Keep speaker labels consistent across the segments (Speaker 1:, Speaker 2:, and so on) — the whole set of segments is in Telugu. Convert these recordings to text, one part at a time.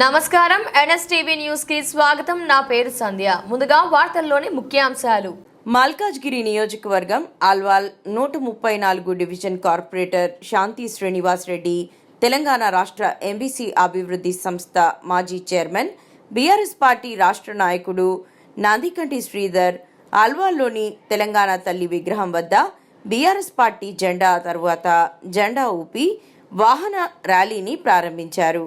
Speaker 1: నమస్కారం. ఎన్ఎస్టీవీ న్యూస్కి స్వాగతం. నా పేరు సంధ్య. ముందుగా వార్తల్లోని ముఖ్యాంశాలు.
Speaker 2: మల్కాజ్గిరి నియోజకవర్గం ఆల్వాల్ నూట ముప్పై నాలుగు డివిజన్ కార్పొరేటర్ శాంతి శ్రీనివాస్ రెడ్డి తెలంగాణ రాష్ట్ర ఎంబీసీ అభివృద్ధి సంస్థ మాజీ చైర్మన్ బీఆర్ఎస్ పార్టీ రాష్ట్ర నాయకుడు నాందికంటి శ్రీధర్ ఆల్వాల్లోని తెలంగాణ తల్లి విగ్రహం వద్ద బీఆర్ఎస్ పార్టీ జెండా తరువాత జెండా ఊపి వాహన ర్యాలీని ప్రారంభించారు.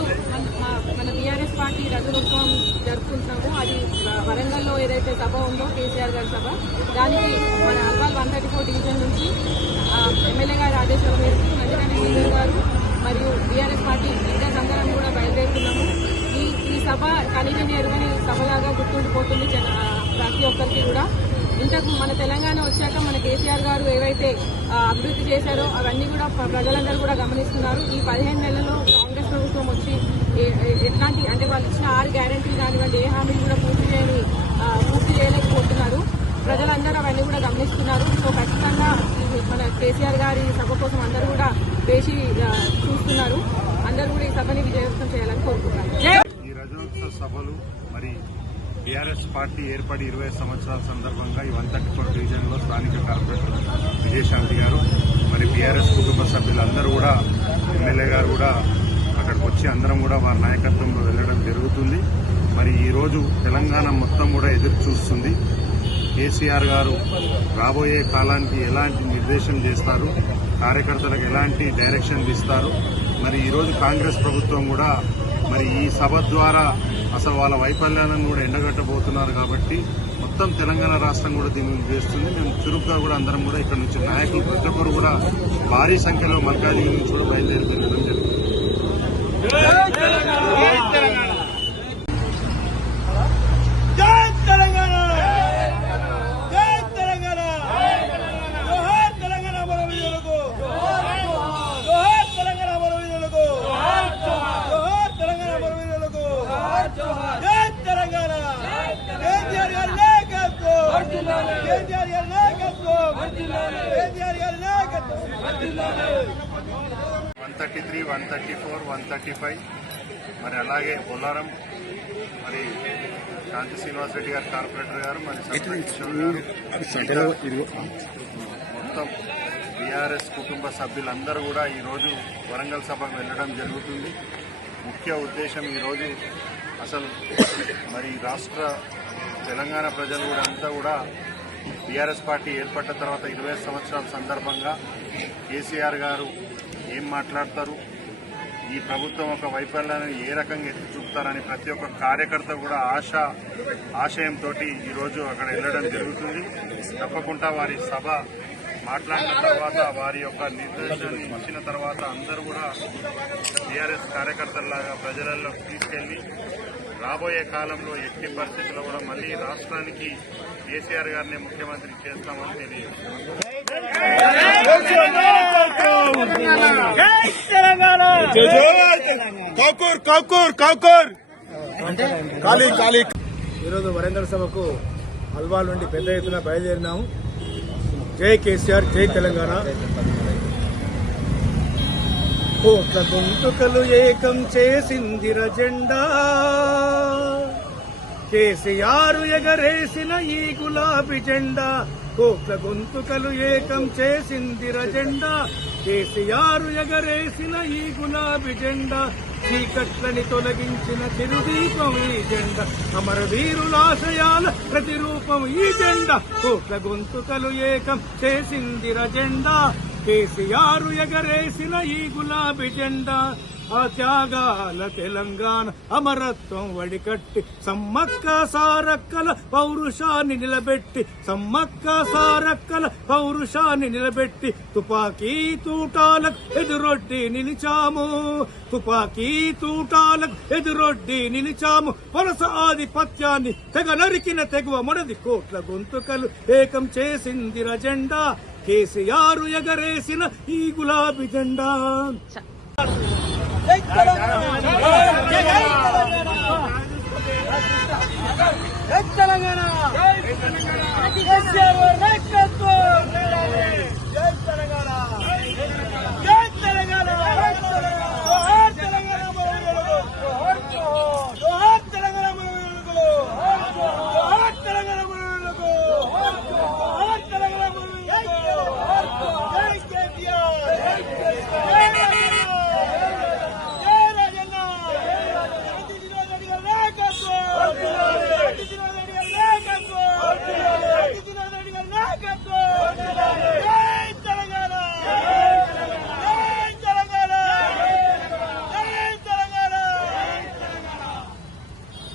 Speaker 3: రోజు మన- బీఆర్ఎస్ పార్టీ రజతోత్సవం జరుపుకుంటున్నాము. అది వరంగల్లో ఏదైతే సభ ఉందో కేసీఆర్ గారి సభ దానికి మన Alwal one thirty four division నుంచి ఎమ్మెల్యే గారి ఆదేశాల మేరకు మంచిగానే గారు మరియు బీఆర్ఎస్ పార్టీ లీడర్స్ అందరం కూడా బయలుదేరుతున్నాము. ఈ ఈ సభ కనీవిని ఎరుగని సభలాగా గుర్తుండిపోతుంది ప్రతి ఒక్కరికి కూడా. ఇంతకు మన తెలంగాణ వచ్చాక మన కేసీఆర్ గారు ఏవైతే అభివృద్ధి చేశారో అవన్నీ కూడా ప్రజలందరూ కూడా గమనిస్తున్నారు. ఈ పదిహేను నెలల్లో ప్రభుత్వం వచ్చి ఎట్లాంటి అంటే వాళ్ళు ఇచ్చిన ఆరు గ్యారంటీలు కానివ్వండి ఏ హామీలు కూడా పూర్తి చేయని పూర్తి చేయలేకపోతున్నారు. ప్రజలందరూ అవన్నీ కూడా గమనిస్తున్నారు. సో ఖచ్చితంగా మన కేసీఆర్ గారి సభ కోసం అందరూ కూడా వేసి చూస్తున్నారు. అందరూ కూడా ఈ సభని విజయవంతం చేయాలని కోరుకుంటున్నారు.
Speaker 4: ఈ రజోత్సవ సభలు మరి బీఆర్ఎస్ పార్టీ ఏర్పడి ఇరవై సంవత్సరాల సందర్భంగా ఈ వన్ థర్టీ ఫోర్ డివిజన్లో స్థానిక కార్పొరేటర్ విజయశాంతి గారు మరి బీఆర్ఎస్ కుటుంబ సభ్యులందరూ కూడా ఎమ్మెల్యే గారు కూడా అక్కడికి వచ్చి అందరం కూడా వారి నాయకత్వంలో వెళ్ళడం జరుగుతుంది. మరి ఈరోజు తెలంగాణ మొత్తం కూడా ఎదురు చూస్తుంది. కేసీఆర్ గారు రాబోయే కాలానికి ఎలాంటి నిర్దేశం చేస్తారు? కార్యకర్తలకు ఎలాంటి డైరెక్షన్ ఇస్తారు? మరి ఈరోజు కాంగ్రెస్ ప్రభుత్వం కూడా మరి ఈ సభ ద్వారా అసలు వాళ్ళ వైఫల్యాలను కూడా ఎండగట్టబోతున్నారు కాబట్టి మొత్తం తెలంగాణ రాష్ట్రం కూడా దీన్ని చేస్తుంది. మేము చురుగ్గా కూడా అందరం కూడా ఇక్కడ నుంచి నాయకులు ప్రతి ఒక్కరు కూడా భారీ సంఖ్యలో మల్కాజిగిరి నుంచి కూడా బయలుదేరి వెళ్ళడం జరిగింది
Speaker 5: జై తెలంగాణ జై తెలంగాణ జోహార్ తెలంగాణ అమరవీరులకు జోహార్ తెలంగాణ అమరవీరులకు జోహార్ తెలంగాణ అమరవీరులకు జై తెలంగాణ కేసీఆర్ గారి నాయకత్వం కేసీఆర్ గారి నాయకత్వం కేసీఆర్ గారి నాయకత్వం
Speaker 4: one thirty three one thirty four one thirty five. మరి అలాగే బొల్లారం మరి శాంతి శ్రీనివాస్ రెడ్డి గారు కార్పొరేటర్ గారు మరి మొత్తం బీఆర్ఎస్ కుటుంబ సభ్యులందరూ కూడా ఈరోజు వరంగల్ సభకు వెళ్ళడం జరుగుతుంది. ముఖ్య ఉద్దేశం ఈరోజు అసలు మరి రాష్ట్ర తెలంగాణ ప్రజలు కూడా అంతా కూడా బీఆర్ఎస్ పార్టీ ఏర్పడ్డ తర్వాత ఇరవై సంవత్సరాల సందర్భంగా కేసీఆర్ గారు ఏం మాట్లాడతారు? ఈ ప్రభుత్వం ఒక వైఫల్యాన్ని ఏ రకంగా ఎత్తి చూపుతారని ప్రతి ఒక్క కార్యకర్త కూడా ఆశ ఆశయంతో ఈరోజు అక్కడ వెళ్ళడం జరుగుతుంది. తప్పకుండా వారి సభ మాట్లాడిన తర్వాత వారి యొక్క నిర్దేశాన్ని ఇచ్చిన తర్వాత అందరూ కూడా టీఆర్ఎస్ కార్యకర్తల్లాగా ప్రజలలో తీసుకెళ్ళి రాబోయే కాలంలో ఎట్టి పరిస్థితుల్లో కూడా మళ్ళీ రాష్ట్రానికి కేసీఆర్ గారిని ముఖ్యమంత్రి చేస్తామని తెలియజేస్తున్నాం
Speaker 5: జై తెలంగాణ కౌకూర్ కౌకూర్ కౌకూర్! ఖాళీ ఖాళీ. ఈరోజు వరంగల్ సభకు అల్వాల్ నుండి పెద్ద ఎత్తున బయలుదేరినాము. జై కేసీఆర్ జై తెలంగాణ. కోట్ల గొంతుకలు ఏకం చేసిందిర జెండా. కేసీఆర్ ఎగరేసిన ఈ గులాబీ జెండా కోట్ల గొంతుకలు ఏకం చేసిందిర జెండా కేసీఆర్ ఎగరేసిన ఈ గులాబీ జెండా చీకట్లని తొలగించిన చిరుదీపం ఈ జెండా. అమరవీరులాశయాల ప్రతిరూపం ఈ జెండా కోట్ల గొంతుకలు ఏకం చేసిందిర జెండా కేసీఆర్ ఎగరేసిన ఈ గులాబీ జెండా ఆ త్యాగాల తెలంగాణ అమరత్వం వడికట్టి సమ్మక్క సారక్కల పౌరుషాన్ని నిలబెట్టి సమ్మక్క సారక్కల పౌరుషాన్ని నిలబెట్టి తుపాకీ తూటాలకు ఎదురొడ్డి నిలిచాము. తుపాకీ తూటాలకు ఎదురొడ్డి నిలిచాము. వలస ఆధిపత్యాన్ని తెగ నరికిన తెగువ మనది కోట్ల గొంతుకలు ఏకం చేసింది రజెండా కేసీఆర్ ఎగరేసిన ఈ గులాబీ జెండా. తెలంగాణ